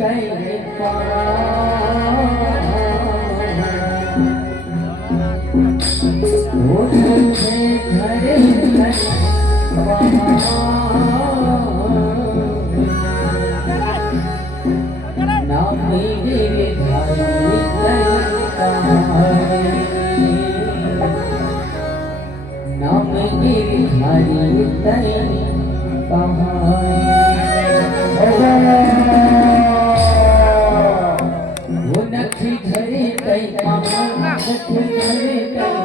कहीं वो तुझे घर ना मेरे ना मेरे हरी तई वो नखी धरे कई नखी धरे कई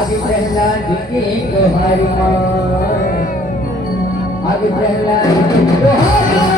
आगे प्रहलाद के गोहारी आगे प्रहलाद के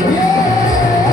Yeah!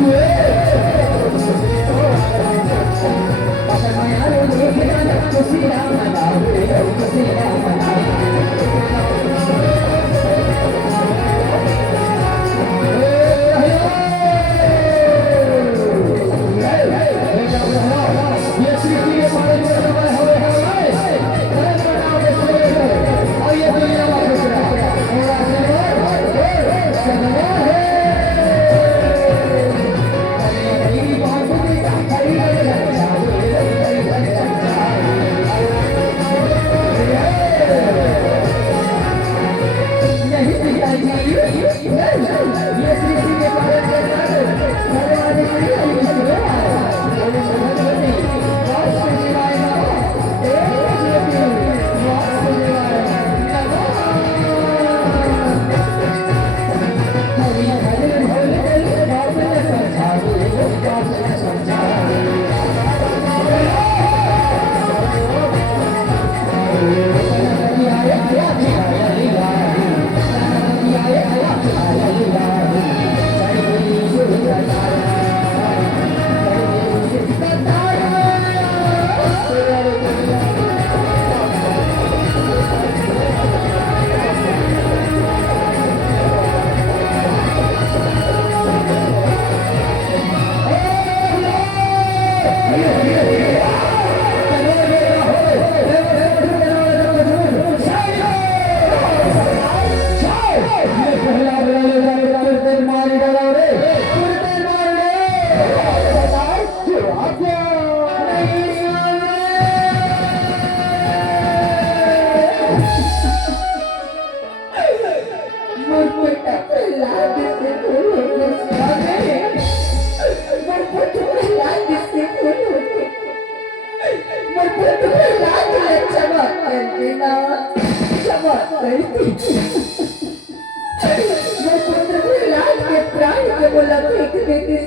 Yeah.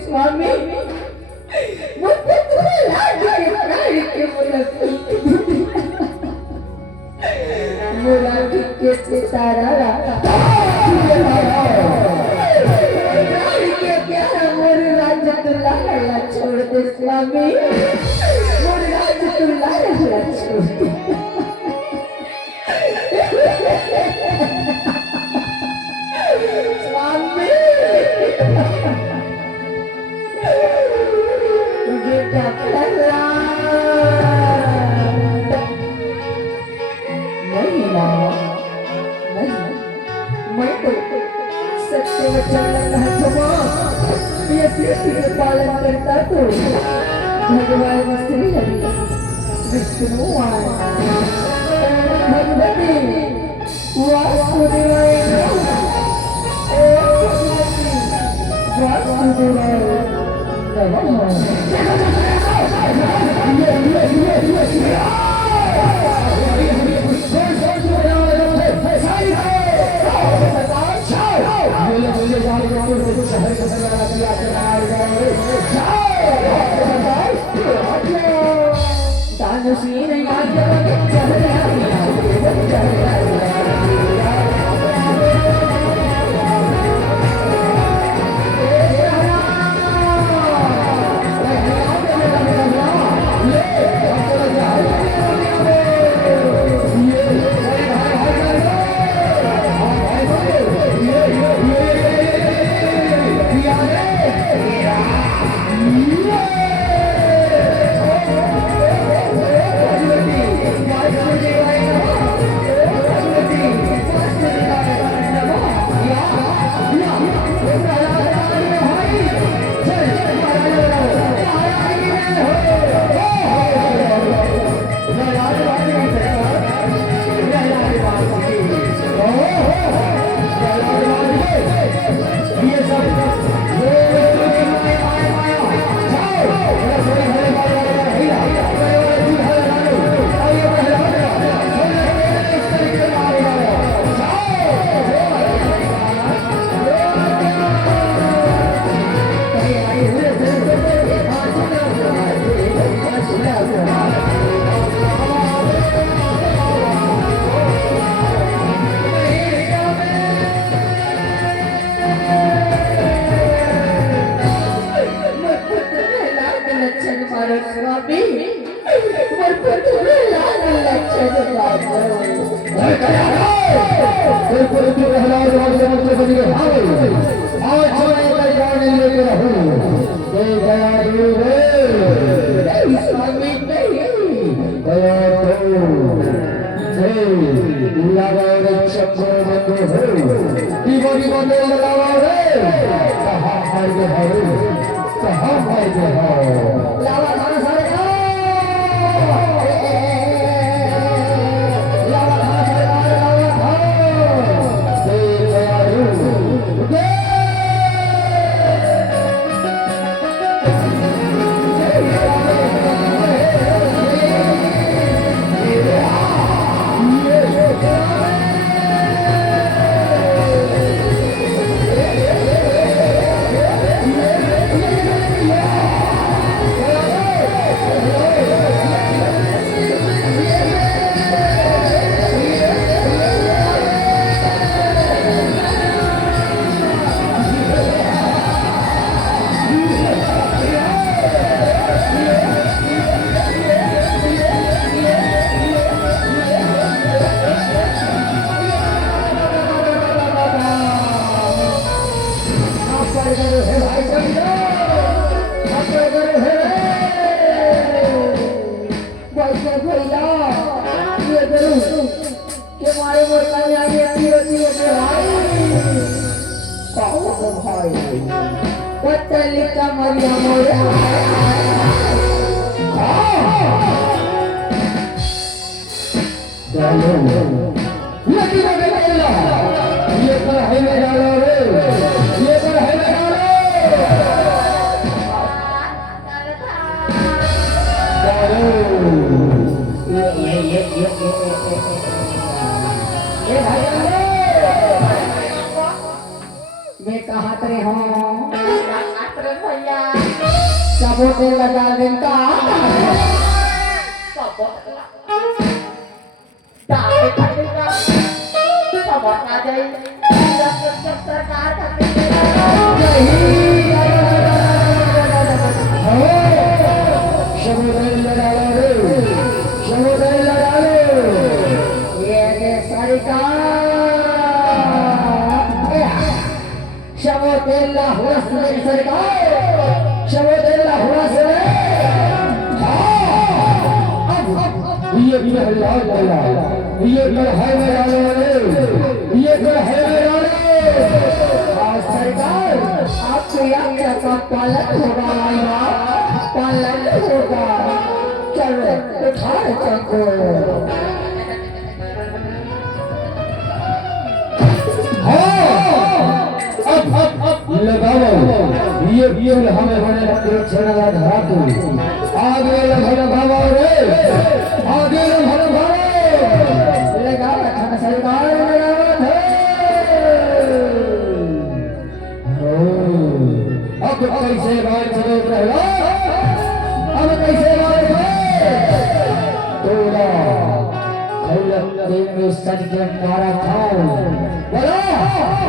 स्वामी मुझे तुम्हें लाड के प्राण के मोला के सारा के प्यारा मोर राजा तुल्ला छोड़ दे स्वामी मोर राजा तुल्ला छोड़ दे स्वामी तुझे क्या करना नहीं ना नहीं मैं तो सत्य वचन ये सृष्टि के पालन करता तो भगवान श्री हरि विष्णु भगवती वासुदेवाय वासुदेवाय भाई पतली कमरिया मोरे लगी लगे बोला ये पर है मेरा रे ये पर है मेरा रे ये भाई मैं कहाँ तेरे हूँ भैया सबोटे लगा देगा ये है मेरा ये है मेरा सरकार आपको क्या पालन होगा चलो उठा चको लगाओ ये हमें होने लगते छेड़ा धरा को आगे लगाओ रे आगे लगाओ सरकार अब कैसे बात चलो अब कैसे बात तोला सच के मारा खाओ बोला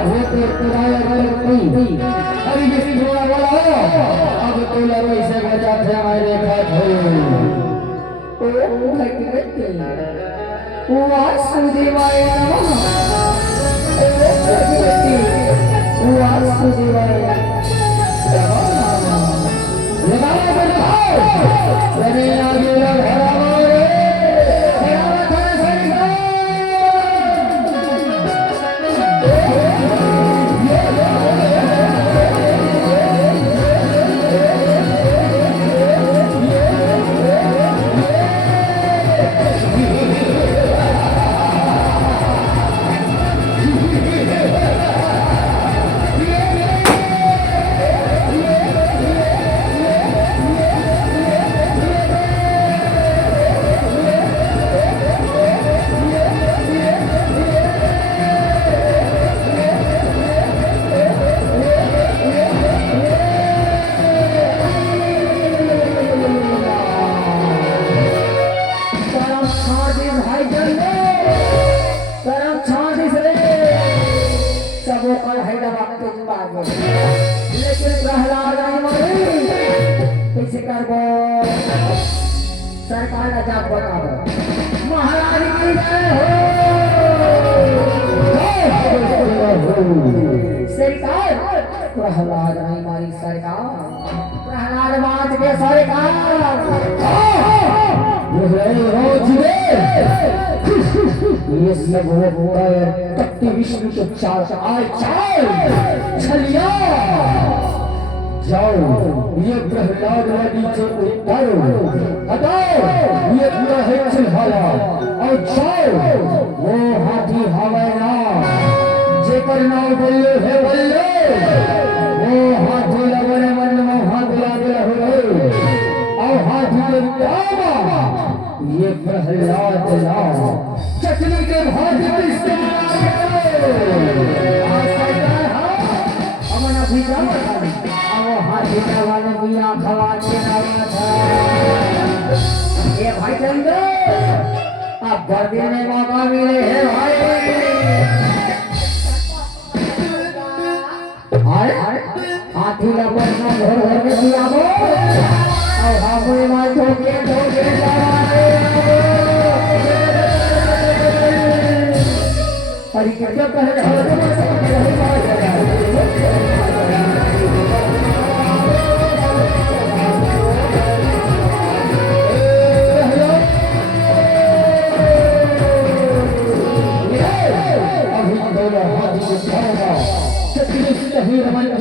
वो तो पुराया कोई अभी किसी थोड़ा बोला अब तोला वैसे बचा थे हमारे खात हो वासुदेवाय नमः वासुदेवाय लेकिन प्रहलाद कैसे करबो सरकार का जाप बताओ महाराज की जय हो सरकार प्रहलाद नहीं मारी सरकार प्रहलाद बात के सरकार ये सब वो तत्व विष्णु के चार छलिया जाओ ये प्रहलाद नीचे उतारो हटाओ ये पूरा है चिल्हाया और जाओ वो हाथी हवाया जेकर नाम बोले है बोले वो हाथी लगने मन में हाथ लगा हो और हाथी के बाबा ये प्रहलाद लाओ चटनी के भाती किसके हमारा भी जामा था वो हाथी वाले बिया खवाने आया था ये भाई चंद्र अब बर्दी में मौका मिले है भाई हाथी लबर में घर घर में दिया वो और हमें मार धोके क्या कहे अभी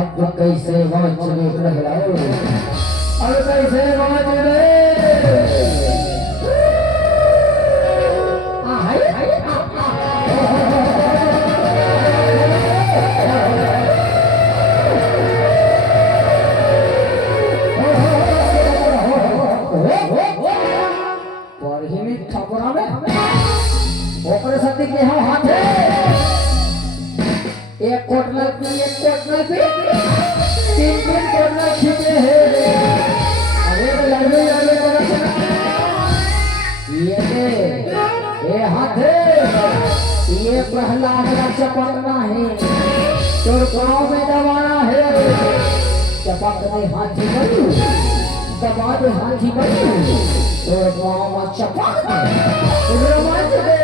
अब कैसे वाच रहलाओ अब कैसे वाच रे के हाँ हाथ है एक कोटना की एक कोटना से तीन तीन कोटना खींचे हैं अरे तो लड़ने लड़ने तरह ये हाथ है ये प्रहलाद का चपकना है तोर गाँव में दबाना है चपकने हाथी बनी दबा दे हाथी बनी तोर गाँव में चपक रोमांच दे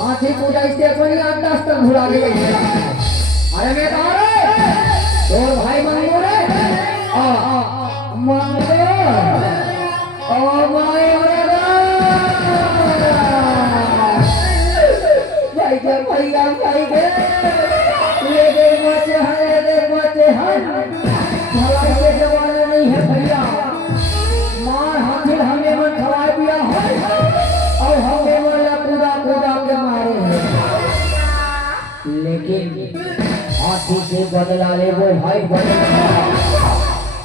हाथी पूजा इससे अपनी 8-10 तक भुला गई अरे मैं कहा रे तो भाई मंगो रे मंगो ओ माय भाई के भैया भाई के ये दे मचे हम भलाई के जमाना नहीं है भैया मार हाथी हमें मन खवा दिया है और हमें मन कूदा के मारे हैं लेकिन हाथी से बदला ले वो भाई बदला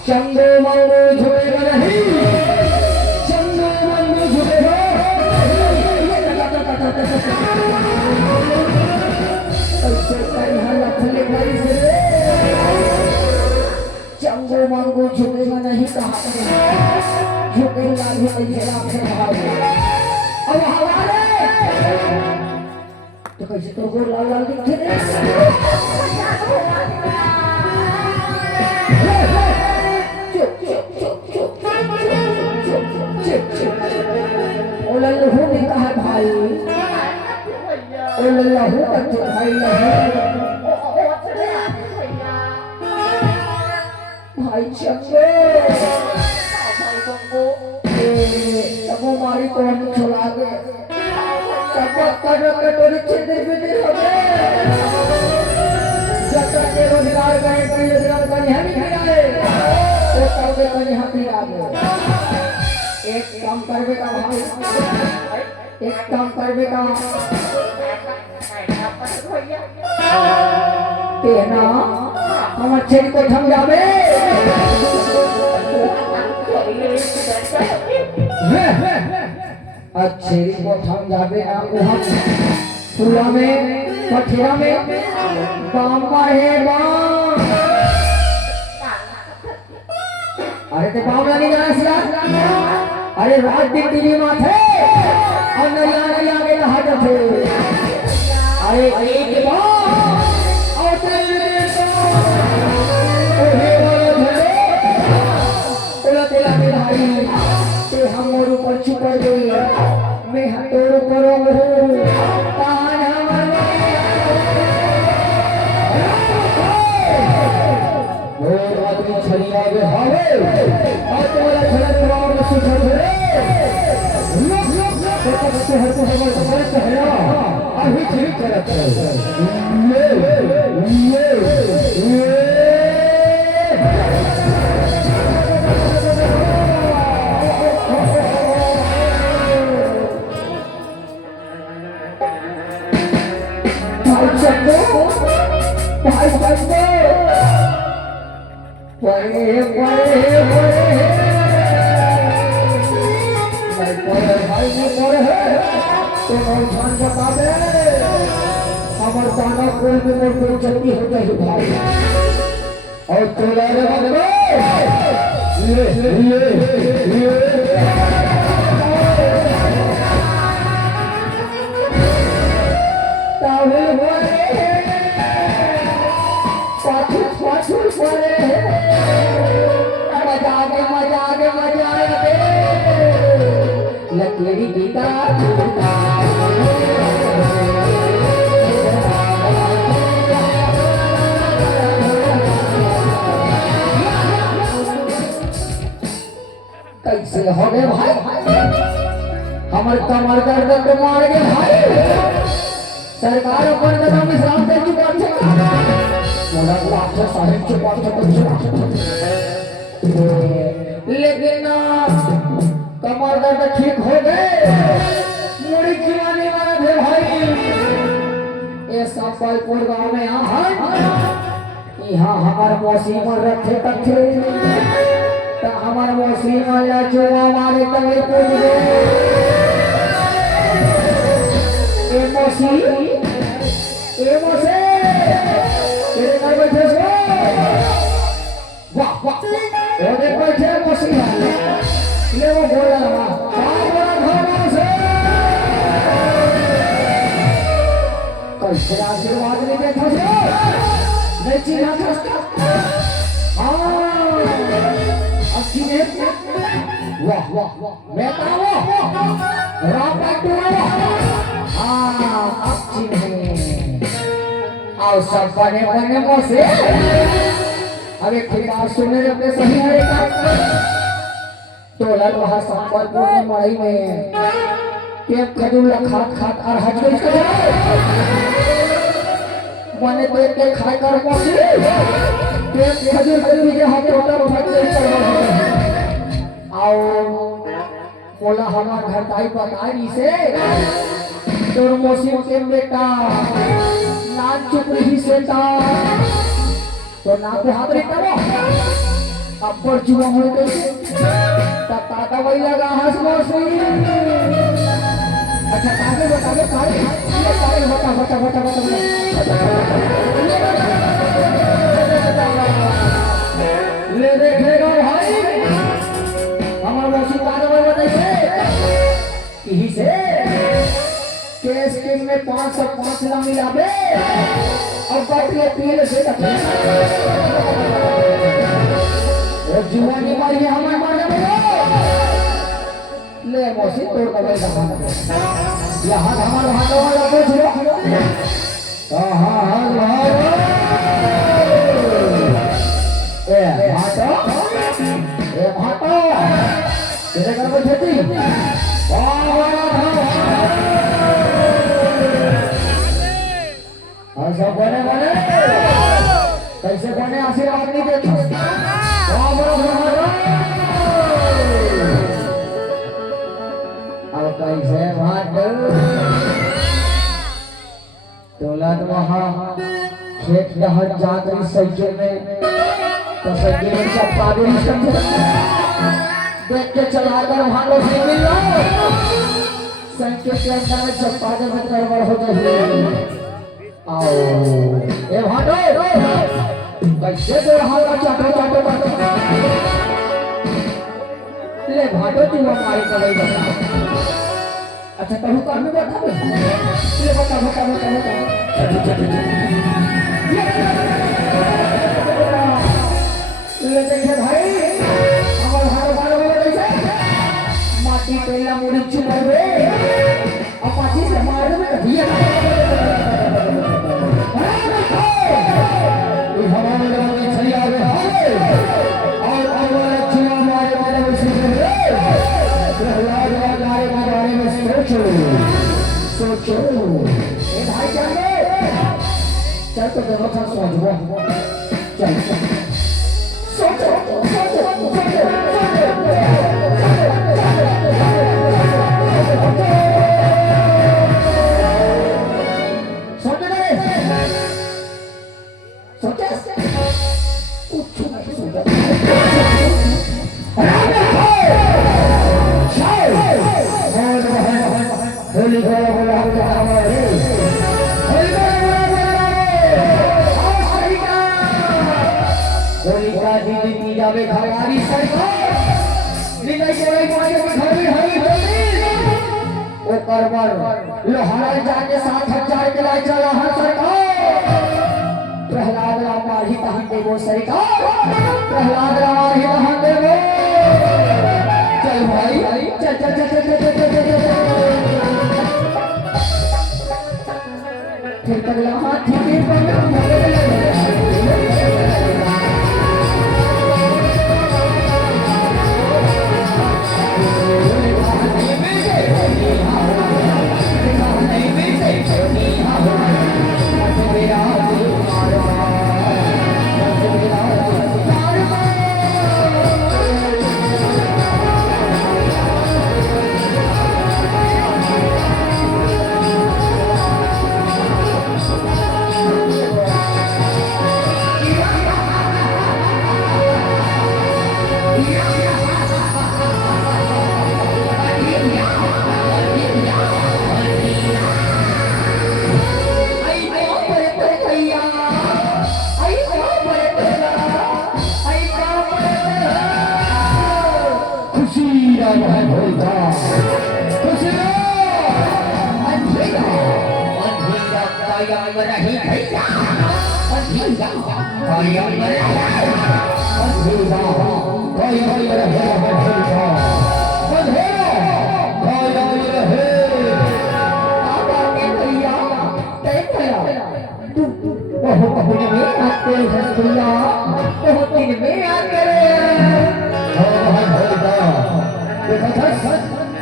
चंगो मंगो झुकेगा नहीं चंगो मंगो झुकेगा ऐसे कहीं लफले भाई से चंगो मंगो झुकेगा नहीं कहा झुकेगा भाई अब हवाले तो कैसे तो गोर लाल लाल दिखते रे ओलल्लहू ने कहा भाई ओलल्लहू का तो भाई भाई चंगो अब हमारी कौन छुड़ा गए सब कर कटोरी छिद्र बिद्र हो गए जब तक के रोजगार करें कहीं रोजगार कहीं हम ही गिराए तो कहोगे कहीं हम ही आ गए एक काम करवे का भाई एक काम करवे का तेना हम अच्छे को थम जावे अच्छे को थम जावे ना वहाँ पुरा में पठिया में बामा है बाम अरे ते बाम नहीं जाना सिला अरे रात दिन टीवी माथे और नहीं आगे कहा जाते अरे एक बाम और तेरे तेरा भाई ते हम मोर ऊपर छुपा गई मैं तोर ऊपर तान हमर और तुम्हारा खेला जवाब में सुझाव दे तो शहर को हमारे कहना अभी ठीक करत ये हमारे दाना कोई भी मोर जल्दी हो गई भाई और तोला रे ये तावे बोले पाछू पाछू बोले मजा आ गया लकेड़ी गीता कैसे हो गए भाई हमारे कमर दर्द को मार गए भाई सरकार अपन कदम विश्राम दे की बात है बोला बात है साहिब की बात है लेकिन कमर दर्द ठीक हो गए मुड़ी खिलाने वाला थे भाई ये संबलपुर गांव में यहाँ हमारे मौसी पर रखे तथे तो हमारे मौसी वाला जो हमारे तवे पूछ गए ए मौसी तेरे घर बैठे सो वाह वाह ओदे बैठे मौसी ले वो बोला ना से कैसे आशीर्वाद नहीं देखा से नहीं चिन्हा था अच्छी ने वाह वाह मैं ताओ रापा टूरा अच्छी ने आओ सब बने मौसे अरे बात सुनने जब सही है तो लड़ वहाँ संबलपुर में मड़ई में पेट खजूर खात और हज गई कर बने पेट के खाए कर मौसी पेट खजूर के हाथ होता हज गई कर आओ बोला हमारा घर ताई बताई से तो मौसी के बेटा नाच चुप रही से तो ना पे हाथ रेखा वो अब पर जुआ हो गई ताता वही लगा हंस मौसी अच्छा काहे बता ले देखेगा भाई हमारा मौसी काहे बताई से यही से केस में 505 ना मिलावे और बाकी पीले से और जीवानी मारी हमारे मारने में ले मौसी तोड़ कर रहा यहाँ हमारे हाथों वाला कुछ लो हाँ ए भाटो तेरे घर पर खेती ऐसा बने कैसे बने आशीर्वाद नहीं देते अब कैसे भाट दौलत वहाँ खेत दहर जागरी सज्जो में तो सज्जो में सब पादरी समझे देख के चला कर वहाँ लोग से मिल लो संकेत के अंदर में जब पादर में गड़बड़ हो गई आओ ए भाटो कैसे दे रहा है चाटो ले भाटो तू हमारे कवई बता अच्छा कहूँ काम में बता ले बता ले देखे भाई हमारे हार में कैसे माटी पेला मुड़ी चुप रे अपाची से मार में दिया हमारे सोचो सोचो ए भाई चल तो दोनों था सोचो चल सोचो हमारी सरकार लोहार जाके 7,000 के लाए चला है सरकार प्रहलाद राम ही कहां दे वो सरकार प्रहलाद राम ही कहां दे वो चल भाई चल चल चल चल चल फिर पगला हाथी के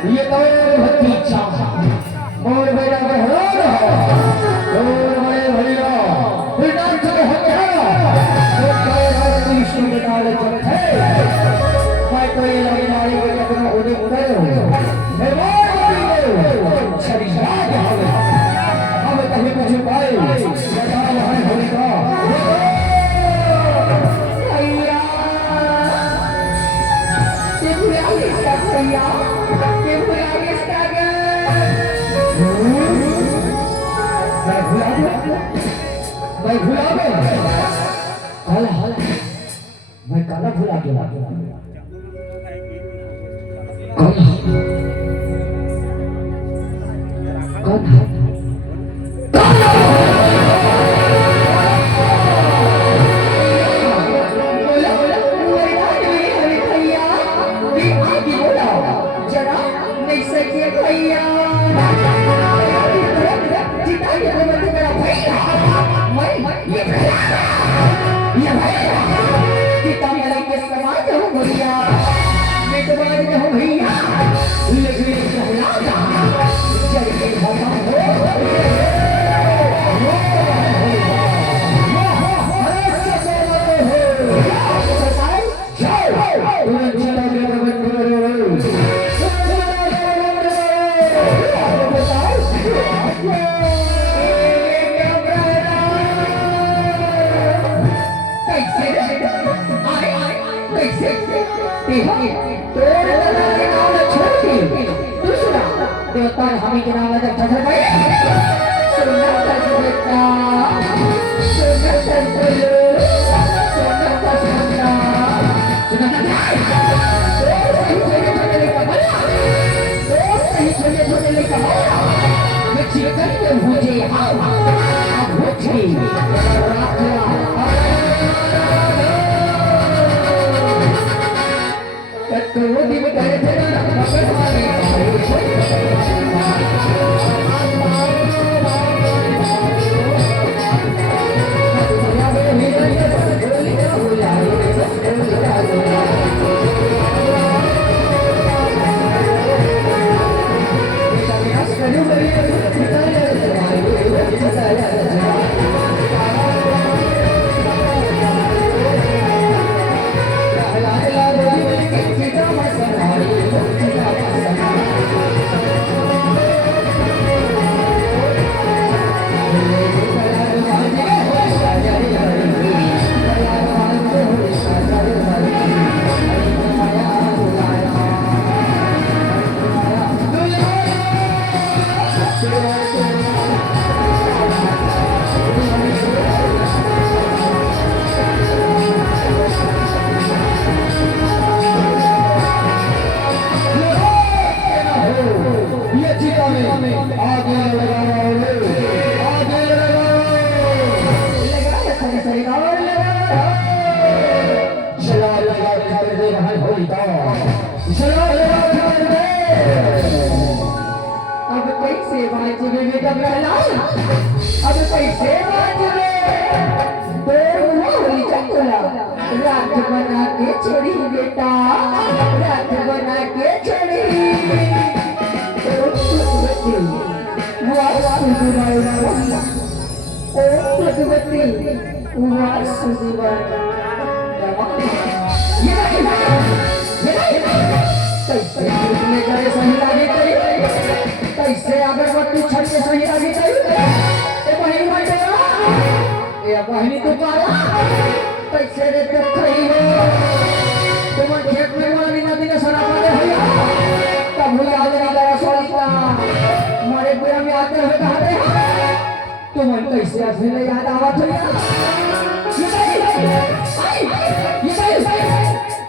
ये भक्ति इच्छा और मेरा मैं काला भुला गया कौन है देवता हमें के नाम जब ठहर गए सुनता सुनता अब कैसे बाजवे बेटा प्रहलाद, अब कैसे बाजवे होली चकुला रात बना के छोड़ी बेटा, रात बना के छोड़ी ओ भगवती वासुदेवाय कैसे में करे सही लागे कैसे अगरबत्ती छड़ के सही लागे ए बहिनी बेटा ए बहिनी तू काला कैसे रे तो खई हो तुम खेत में वाली नदी का सरापा दे भैया तब भैया आ गया सोलता मारे बुरा में आते हुए कहा रे तुम कैसे असली याद आवत हो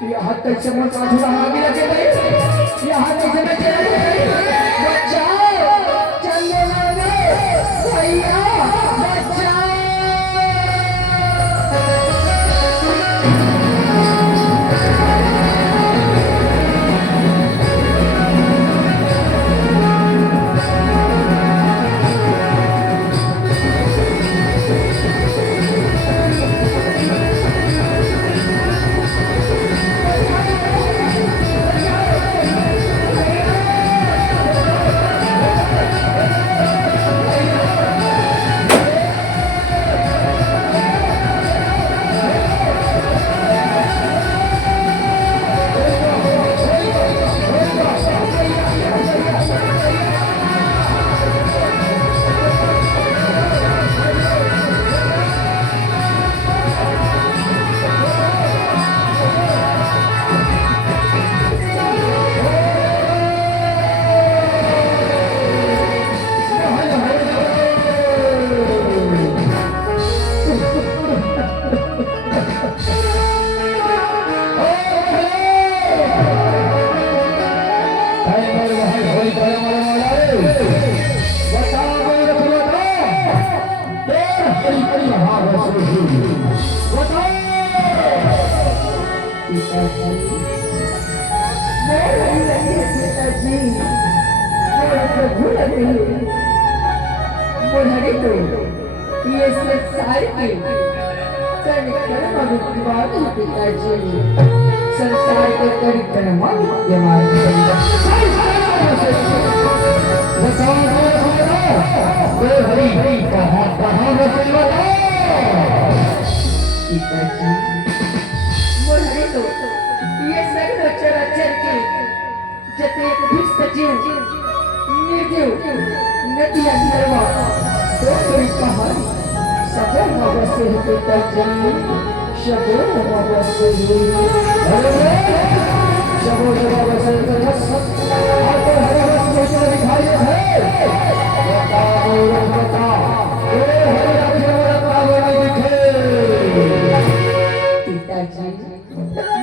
ये हाथ कैसे मोर का थोड़ा आगे लगे गए ये हाथ कैसे में चले बचाओ चलने लगे भैया बचाओ ये संसार के संसार के परिक्रम ये सगळं चराचर के जते भी सजीव निर्जीव नदियां निर्वा कोई कहानी सबो मवसे पिता जी सबो मवसे सबो मवसे आपको हर वस्तु को दिखाई है बता हरे पिताजी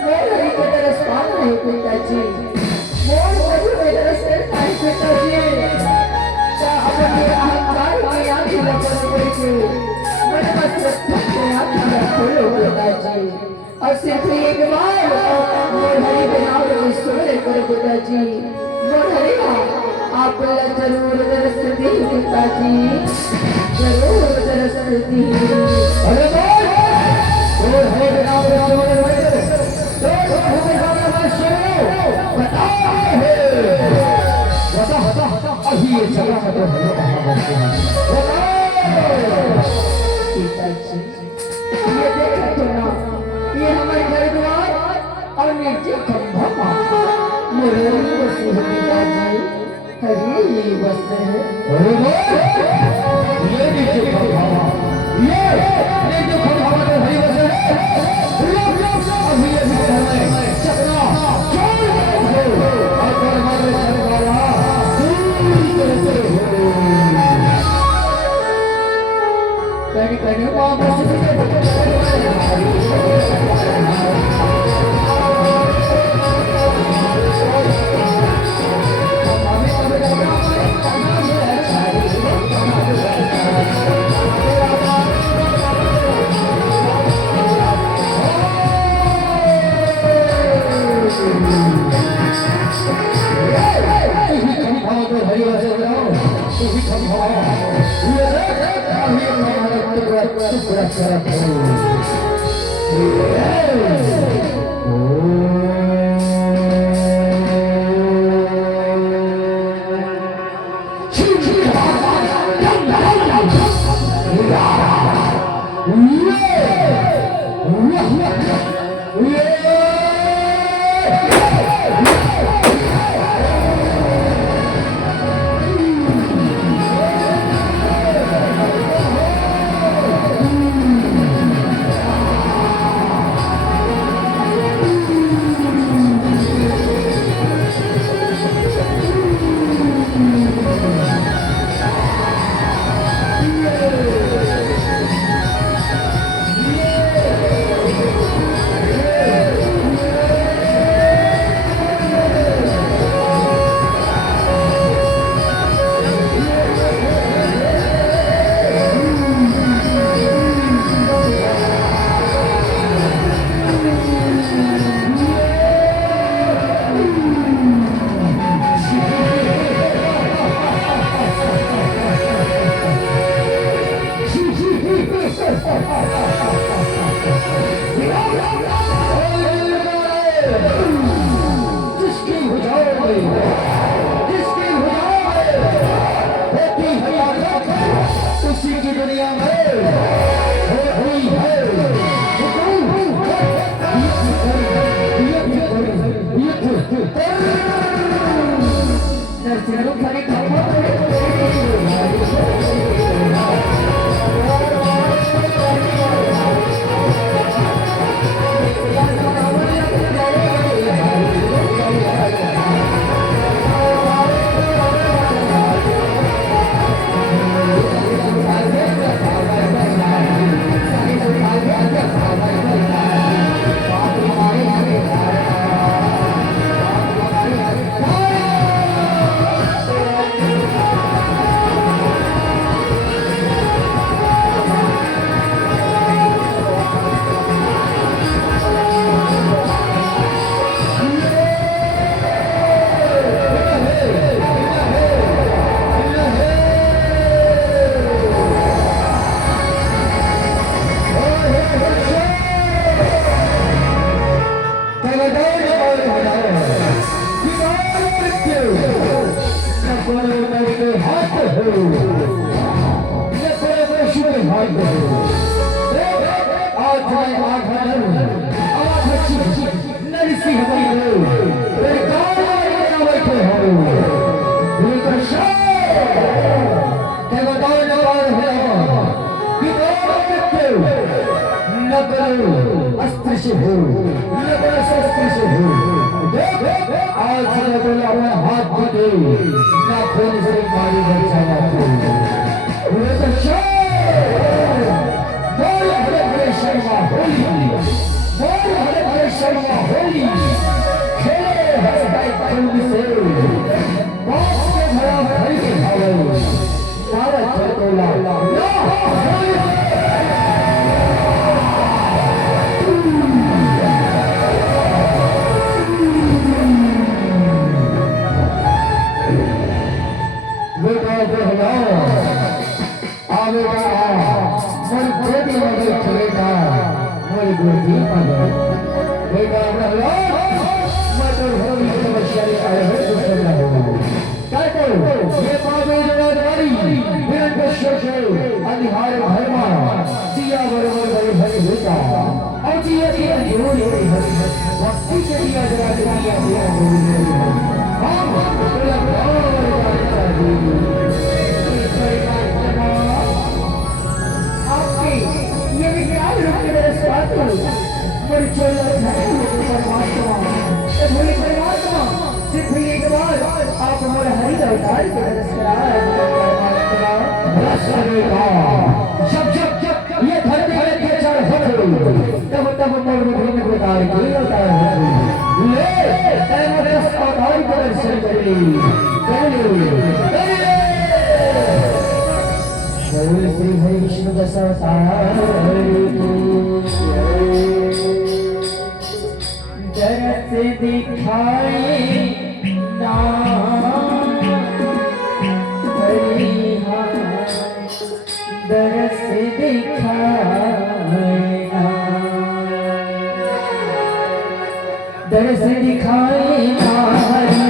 मेरे के तरस पान नहीं पिताजी मोर मधु में तरस नहीं पिताजी अपने अहंकार की आंखें लगा करके मन मत रखते आंखें खोलो पिताजी और सिर्फ एक बार मोर हरि बिना सुने कर पिताजी मोर हरि आप जरूर दरस दी पिताजी जरूर दरस दी अरे मोर हरि बिना सुने अभी ये जगह में तो पिताजी ये देखो तो ना ये हमारे घर द्वार और नीचे खंभा मेरे बस पिताजी अरे ये बस है अरे ये नीचे खंभा ये नीचे खंभा में हरी बस है अभी ये भी चकना और हमारे सरवाला कहीं मां बस तरफ हो अस्त्र से हो शस्त्र से हो आज हाथ दे ना फोन से मारी बचाना हरे हरे शर्मा होली हरे हरे शर्मा होली खेले से बाप के भरा भर के भाव सारा चकोला दरस दिखा तरस दिखाए नारी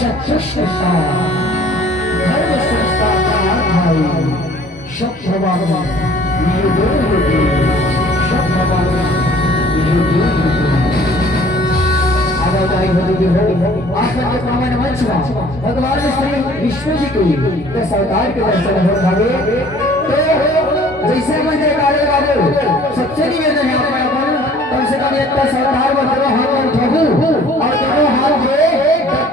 कृष्ण का धर्म संस्था का भाई सब भगवान ये सब भगवान आवाजाई होती हो आखिर के पावन मंच में भगवान श्री विष्णु जी को सरकार के दर्शन हो भागे तो जैसे मंच कार्य बाबू सबसे निवेदन है कम से कम एक सरकार में दोनों हाथ उठाऊं और दोनों हाथ में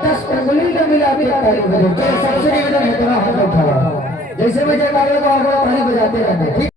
10 उंगली में मिला के ताली बजाओ। सबसे निवेदन है दोनों हाथ उठाओ जैसे मंच कार्य बाबू ताली बजाते रहते।